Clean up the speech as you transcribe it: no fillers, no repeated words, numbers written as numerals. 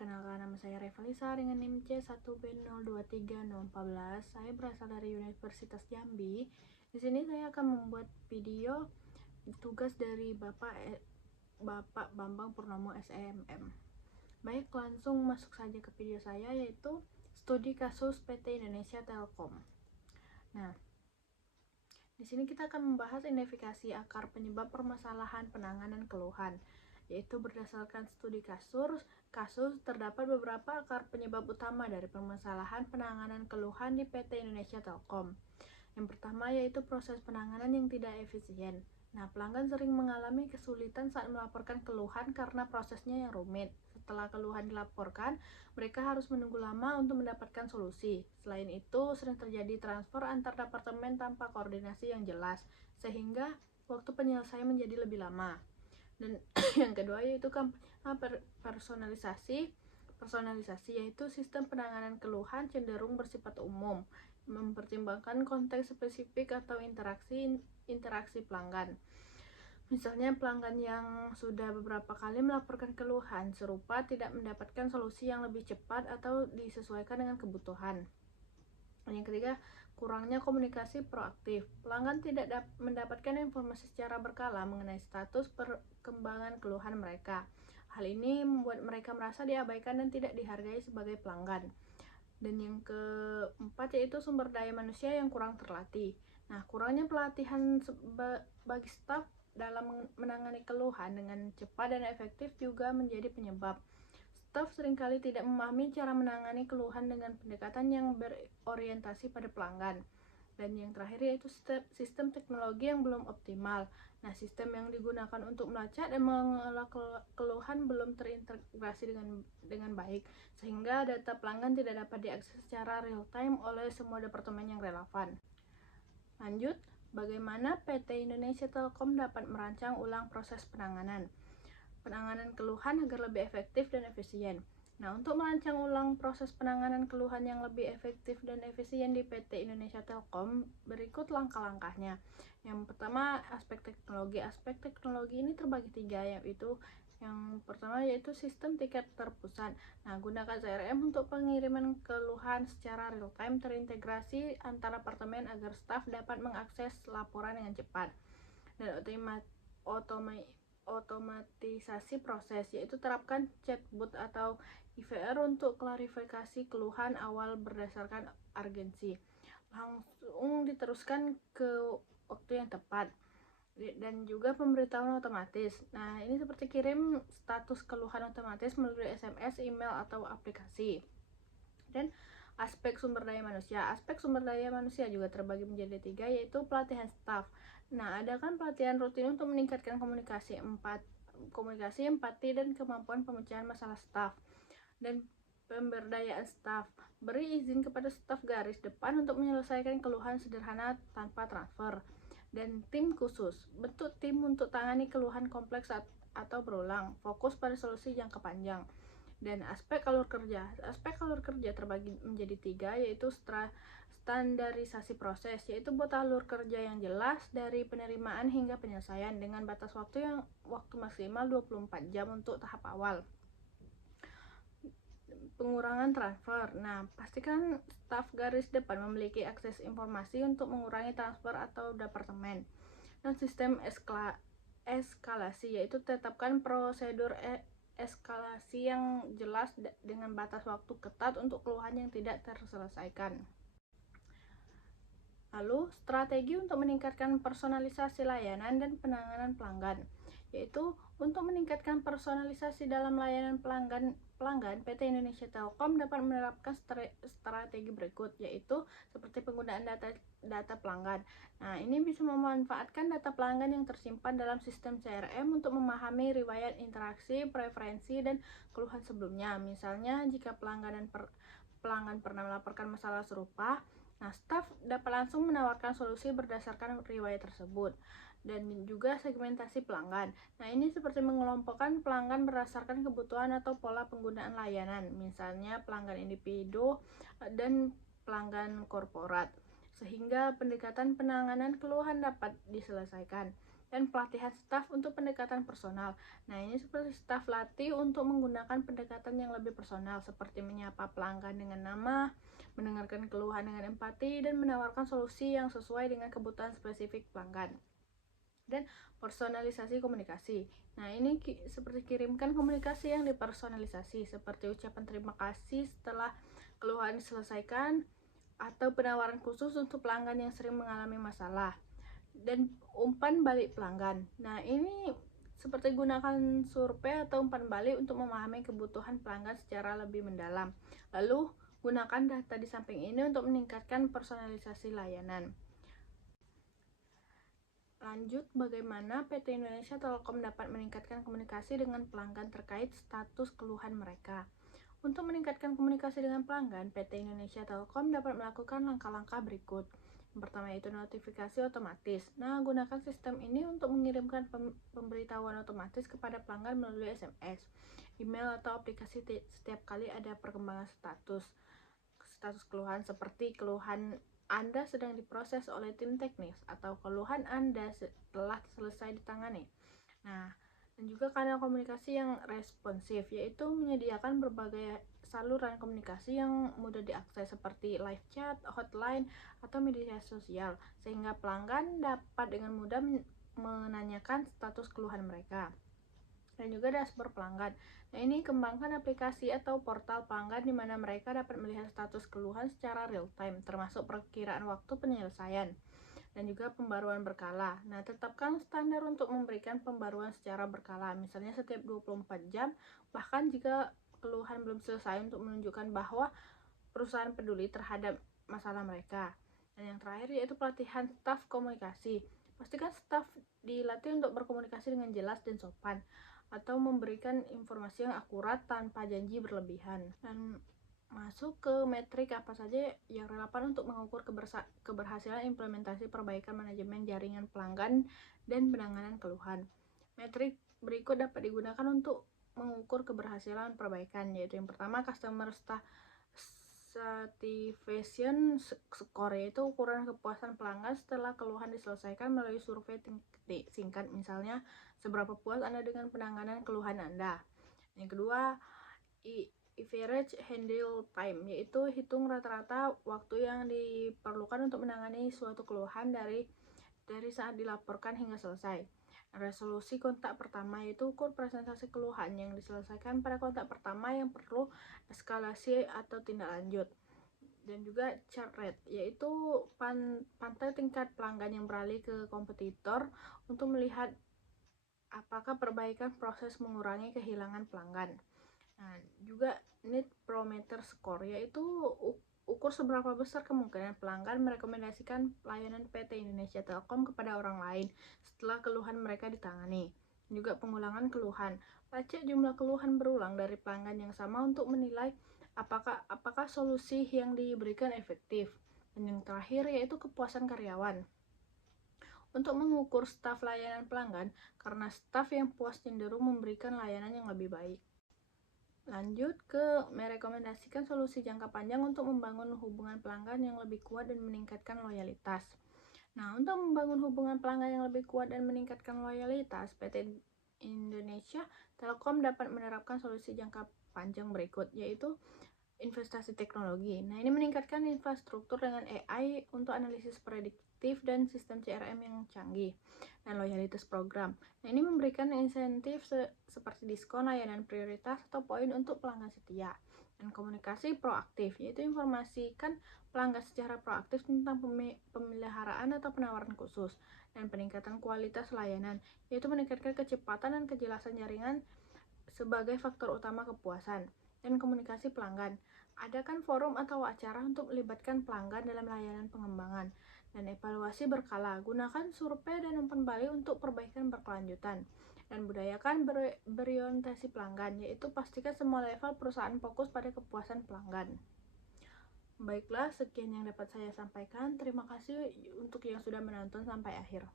Perkenalkan, nama saya Revalisa dengan NIM C1B023014. Saya berasal dari Universitas Jambi. Di sini saya akan membuat video tugas dari Bapak Bambang Purnomo SEMM. Baik, langsung masuk saja ke video saya, yaitu studi kasus PT Indonesia Telkom. Nah, di sini kita akan membahas identifikasi akar penyebab permasalahan penanganan keluhan, yaitu berdasarkan studi kasus terdapat beberapa akar penyebab utama dari permasalahan penanganan keluhan di PT Indonesia Telkom. Yang pertama yaitu proses penanganan yang tidak efisien. Nah, pelanggan sering mengalami kesulitan saat melaporkan keluhan karena prosesnya yang rumit. Setelah keluhan dilaporkan, mereka harus menunggu lama untuk mendapatkan solusi. Selain itu, sering terjadi transfer antar departemen tanpa koordinasi yang jelas, sehingga waktu penyelesaian menjadi lebih lama. Dan yang kedua yaitu personalisasi yaitu sistem penanganan keluhan cenderung bersifat umum, mempertimbangkan konteks spesifik atau interaksi pelanggan. Misalnya pelanggan yang sudah beberapa kali melaporkan keluhan serupa tidak mendapatkan solusi yang lebih cepat atau disesuaikan dengan kebutuhan. Yang ketiga, kurangnya komunikasi proaktif. Pelanggan tidak mendapatkan informasi secara berkala mengenai status perkembangan keluhan mereka. Hal ini membuat mereka merasa diabaikan dan tidak dihargai sebagai pelanggan. Dan yang keempat yaitu sumber daya manusia yang kurang terlatih. Nah, kurangnya pelatihan bagi staf dalam menangani keluhan dengan cepat dan efektif juga menjadi penyebab. Staf seringkali tidak memahami cara menangani keluhan dengan pendekatan yang berorientasi pada pelanggan. Dan yang terakhir yaitu sistem teknologi yang belum optimal. Nah, sistem yang digunakan untuk melacak dan mengelola keluhan belum terintegrasi dengan baik, sehingga data pelanggan tidak dapat diakses secara real time oleh semua departemen yang relevan. Lanjut, bagaimana PT Indonesia Telkom dapat merancang ulang proses penanganan keluhan agar lebih efektif dan efisien. Nah, untuk merancang ulang proses penanganan keluhan yang lebih efektif dan efisien di PT Indonesia Telkom, berikut langkah-langkahnya. Yang pertama, aspek teknologi. Aspek teknologi ini terbagi tiga, yaitu yang pertama yaitu sistem tiket terpusat. Nah, gunakan CRM untuk pengiriman keluhan secara real time terintegrasi antara departemen agar staf dapat mengakses laporan dengan cepat. Dan otomatisasi proses, yaitu terapkan chatbot atau IVR untuk klarifikasi keluhan awal berdasarkan urgensi. Langsung diteruskan ke waktu yang tepat. Dan juga pemberitahuan otomatis. Nah, ini seperti kirim status keluhan otomatis melalui SMS, email, atau aplikasi. Dan aspek sumber daya manusia. Aspek sumber daya manusia juga terbagi menjadi tiga, yaitu pelatihan staf. Nah, adakan pelatihan rutin untuk meningkatkan komunikasi, empati, dan kemampuan pemecahan masalah staf. Dan pemberdayaan staf. Beri izin kepada staf garis depan untuk menyelesaikan keluhan sederhana tanpa transfer. Dan tim khusus. Bentuk tim untuk tangani keluhan kompleks atau berulang. Fokus pada solusi jangka panjang. Dan aspek alur kerja. Aspek alur kerja terbagi menjadi tiga, yaitu standarisasi proses, yaitu buat alur kerja yang jelas dari penerimaan hingga penyelesaian dengan batas waktu maksimal 24 jam untuk tahap awal. Pengurangan transfer. Nah, pastikan staf garis depan memiliki akses informasi untuk mengurangi transfer atau departemen. Dan sistem eskalasi, yaitu tetapkan prosedur eskalasi yang jelas dengan batas waktu ketat untuk keluhan yang tidak terselesaikan. Lalu, strategi untuk meningkatkan personalisasi layanan dan penanganan pelanggan, yaitu untuk meningkatkan personalisasi dalam layanan pelanggan, PT Indonesia Telkom dapat menerapkan strategi berikut, yaitu seperti penggunaan data pelanggan. Nah, ini bisa memanfaatkan data pelanggan yang tersimpan dalam sistem CRM untuk memahami riwayat interaksi, preferensi, dan keluhan sebelumnya. Misalnya, jika pelanggan pernah melaporkan masalah serupa, nah, staf dapat langsung menawarkan solusi berdasarkan riwayat tersebut. Dan juga segmentasi pelanggan. Nah, ini seperti mengelompokkan pelanggan berdasarkan kebutuhan atau pola penggunaan layanan, misalnya pelanggan individu dan pelanggan korporat, sehingga pendekatan penanganan keluhan dapat diselesaikan. dan pelatihan staf untuk pendekatan personal. Nah, ini seperti staf latih untuk menggunakan pendekatan yang lebih personal, seperti menyapa pelanggan dengan nama, mendengarkan keluhan dengan empati, dan menawarkan solusi yang sesuai dengan kebutuhan spesifik pelanggan. Dan personalisasi komunikasi. Nah, ini seperti kirimkan komunikasi yang dipersonalisasi, seperti ucapan terima kasih setelah keluhan diselesaikan, atau penawaran khusus untuk pelanggan yang sering mengalami masalah. Dan umpan balik pelanggan. Nah, ini seperti gunakan survei atau umpan balik untuk memahami kebutuhan pelanggan secara lebih mendalam. Lalu, gunakan data di samping ini untuk meningkatkan personalisasi layanan. Lanjut, bagaimana PT Indonesia Telkom dapat meningkatkan komunikasi dengan pelanggan terkait status keluhan mereka. Untuk meningkatkan komunikasi dengan pelanggan, PT Indonesia Telkom dapat melakukan langkah-langkah berikut. Yang pertama yaitu notifikasi otomatis. Nah, gunakan sistem ini untuk mengirimkan pemberitahuan otomatis kepada pelanggan melalui SMS, email, atau aplikasi setiap kali ada perkembangan status keluhan, seperti keluhan Anda sedang diproses oleh tim teknis atau keluhan Anda telah selesai ditangani. Nah, dan juga kanal komunikasi yang responsif, yaitu menyediakan berbagai saluran komunikasi yang mudah diakses seperti live chat, hotline, atau media sosial, sehingga pelanggan dapat dengan mudah menanyakan status keluhan mereka. Dan juga dashboard pelanggan. Nah, ini kembangkan aplikasi atau portal pelanggan di mana mereka dapat melihat status keluhan secara real time, termasuk perkiraan waktu penyelesaian dan juga pembaruan berkala. Nah, tetapkan standar untuk memberikan pembaruan secara berkala, misalnya setiap 24 jam, bahkan jika keluhan belum selesai, untuk menunjukkan bahwa perusahaan peduli terhadap masalah mereka. Dan yang terakhir yaitu pelatihan staf komunikasi. Pastikan staf dilatih untuk berkomunikasi dengan jelas dan sopan, atau memberikan informasi yang akurat tanpa janji berlebihan. Dan masuk ke metrik apa saja yang relevan untuk mengukur keberhasilan implementasi perbaikan manajemen jaringan pelanggan dan penanganan keluhan. Metrik berikut dapat digunakan untuk mengukur keberhasilan perbaikan, yaitu yang pertama customer satisfaction score, yaitu ukuran kepuasan pelanggan setelah keluhan diselesaikan melalui survei singkat, misalnya seberapa puas Anda dengan penanganan keluhan Anda. Yang kedua, average handle time, yaitu hitung rata-rata waktu yang diperlukan untuk menangani suatu keluhan dari saat dilaporkan hingga selesai. Resolusi kontak pertama, yaitu ukur presentasi keluhan yang diselesaikan pada kontak pertama yang perlu eskalasi atau tindak lanjut. Dan juga churn rate, yaitu pantau tingkat pelanggan yang beralih ke kompetitor untuk melihat apakah perbaikan proses mengurangi kehilangan pelanggan. Nah, juga Net Promoter Score, yaitu ukur seberapa besar kemungkinan pelanggan merekomendasikan pelayanan PT Indonesia Telkom kepada orang lain setelah keluhan mereka ditangani. Juga pengulangan keluhan. Lacak jumlah keluhan berulang dari pelanggan yang sama untuk menilai apakah solusi yang diberikan efektif. Dan yang terakhir yaitu kepuasan karyawan. Untuk mengukur staf layanan pelanggan, karena staf yang puas cenderung memberikan layanan yang lebih baik. Lanjut ke merekomendasikan solusi jangka panjang untuk membangun hubungan pelanggan yang lebih kuat dan meningkatkan loyalitas. Nah, untuk membangun hubungan pelanggan yang lebih kuat dan meningkatkan loyalitas, PT Indonesia Telkom dapat menerapkan solusi jangka panjang berikut, yaitu investasi teknologi. Nah, ini meningkatkan infrastruktur dengan AI untuk analisis prediktif dan sistem CRM yang canggih, dan loyalitas program. Nah, ini memberikan insentif seperti diskon, layanan prioritas, atau poin untuk pelanggan setia. Dan komunikasi proaktif, yaitu informasikan pelanggan secara proaktif tentang pemeliharaan atau penawaran khusus. Dan peningkatan kualitas layanan, yaitu meningkatkan kecepatan dan kejelasan jaringan sebagai faktor utama kepuasan. Dan komunikasi pelanggan, adakan forum atau acara untuk melibatkan pelanggan dalam layanan pengembangan. Dan evaluasi berkala, gunakan survei dan umpan balik untuk perbaikan berkelanjutan. Dan budayakan berorientasi pelanggan, yaitu pastikan semua level perusahaan fokus pada kepuasan pelanggan. Baiklah, sekian yang dapat saya sampaikan. Terima kasih untuk yang sudah menonton sampai akhir.